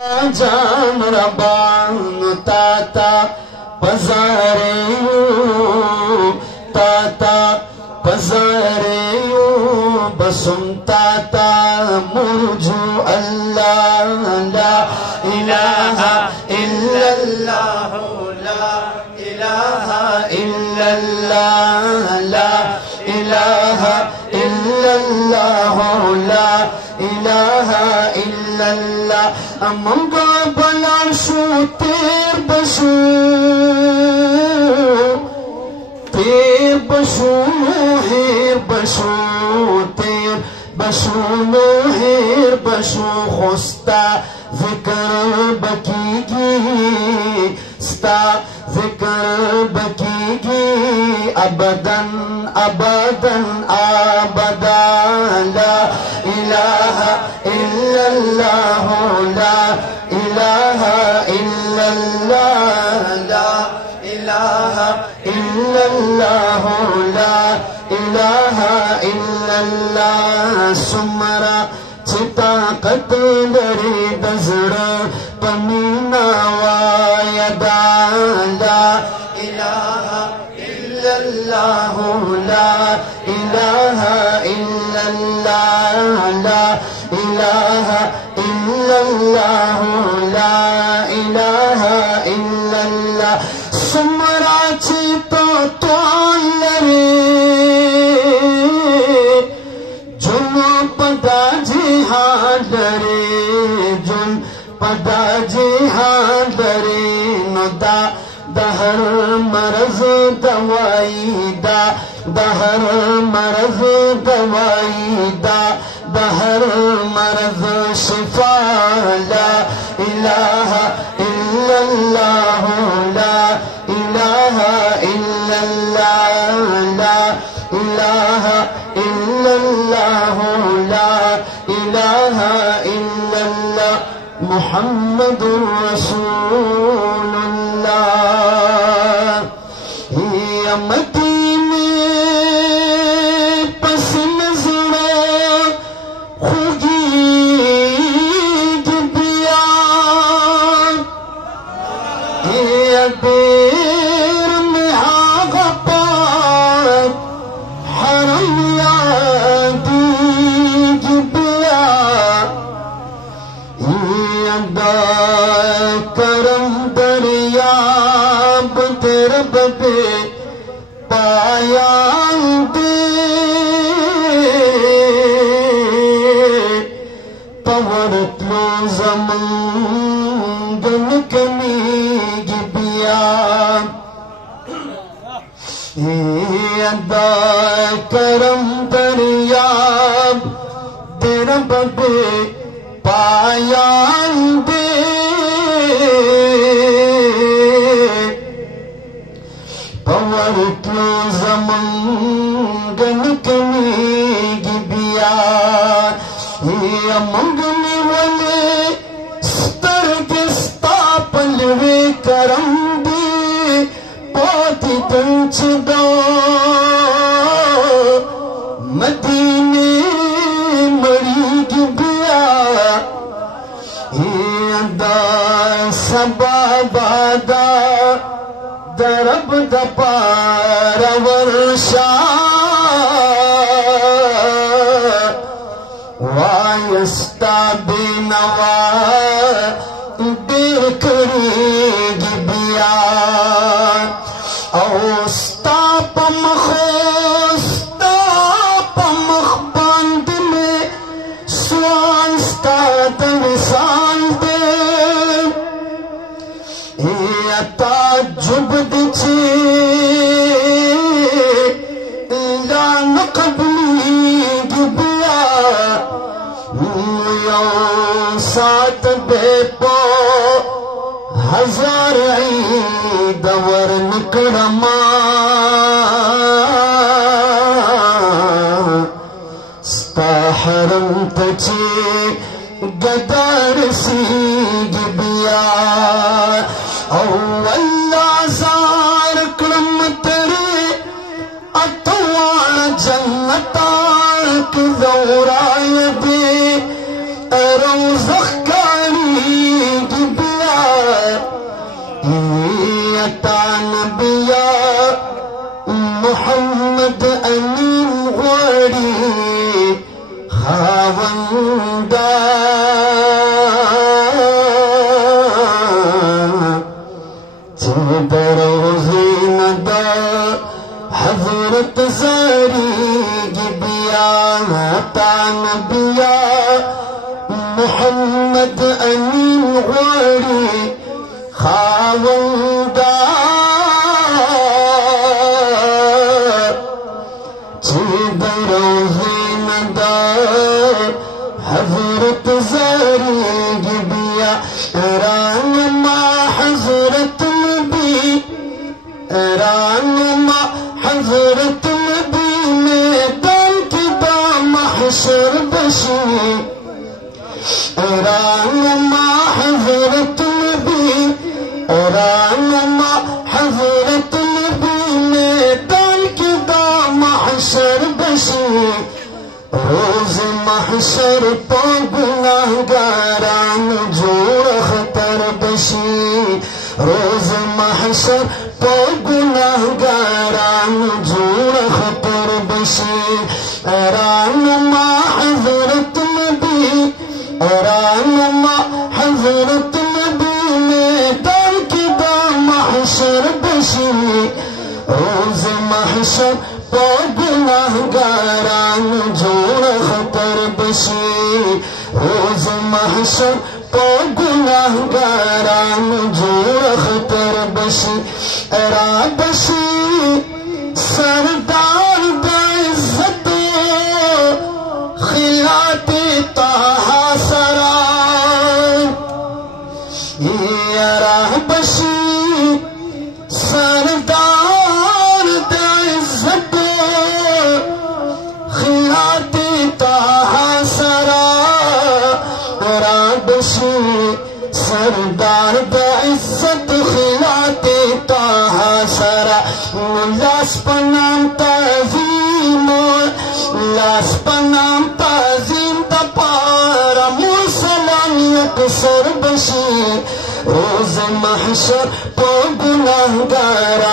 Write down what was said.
जान रबान ताता पजारे ताता पजारे बसुम ताता मुझू अल्लाह ला इलाहा इल्लल्लाह ला इलाहा इल्लल्लाह ला इलाहा इल्लल्लाह ला इलाहा इल्लल्लाह अमंगा बला शू तेर बशू हेर बशू तेर बशू हेर बशू खुस्ता जिक्र बकीगी स्ता जिक्र बकीगी अबदन अबदन आबदा ला इलाहा इल्लल्लाह ला इलाहा इल्लल्लाह ला इलाहा इल्लल्लाह ला इलाहा इल्लल्लाह सुमरा चिता कतलरी दजरा पमीना वायदा ला इलाहा इल्लल्लाह ला इलाहा इल्लल्लाह ला इलाहा इल्लल्लाह ला इलाहा इल्लल्लाह सुमरा चिता तोलरे जुनो पदा जिहादरे जुन पदा जिहादरे नोदा दहर मरज दवाई दा दहर मरज दवाई दा दहर मरज शिफा ला इलाहा इल्लल्लाह ला इलाहा इल्लल्लाह ला इलाहा इल्लल्लाह ला इलाहा इल्लल्लाह मुहम्मदुर रसूलुल्लाह या मदीने पसन ज़रा खुगी गिबिया या देर में आगा पार हरम यादी गिबिया अदा करम दरियाब तेरे बदे पाया दे पवरत लो जमंगन कमी गिबिया अदा करम दरियाब तेरे बदे पाया दे पवर क्यों जमंगन कमी गिबिया ये मंगनी वाले स्तर के स्थापन वे करम दे पाती कंच दो मदीने मरी गिबिया दा सबाबादा दरब दपार वर्षा वायस्ता बेनवा देर करेगी बिया औस्ता पमखोस्ता पमख बंद में स्वास्ता दरसाल दे ताजुब दिछे ला नकबली गिबिया सात बेपो हजार दवर निकड़मा स्ता हरम तचे गदार सी गिबिया अल्लाह जार कलम तेरे अतवान जन्नता के दौराए दे रोज़ ज़ख्कारी हजरत जारी गिबिया तानबिया मोहम्मद अमीन वारी खावंदा चिदरोहे नदा हजरत जारी गिबिया रानमा हजरत नबी रानमा हजरत नबी मैदान की महशर बशी रानमा हजरत नबी रानमा हजरत नबी मैदान की महशर बशी रोज महशर तो गुनाहगारान जोड़ खतर बशी रोज महशर तो गुनाहगारान जोड़ खतर बशी रानमा हजरत नबी रानमा हजरत नबी मैदान की महशर बशी रोज महशर तो गुनाहगारान जोड़ खतर बशी रोज महशर तो गुनाहगारान जोड़ खतर बशी बशी सरदार बेइज्जत खिलाते ताहा सरा बशी सरदार बेइज्जत खिलाते ताहा सरा बशी सरदार बेइज्जत खिलाते ताहा सरा लाश पनाम ताजीम लाश पनाम ताजीम तपारा मुसलामियत सर बशी रोज महशर तो गुनाहगार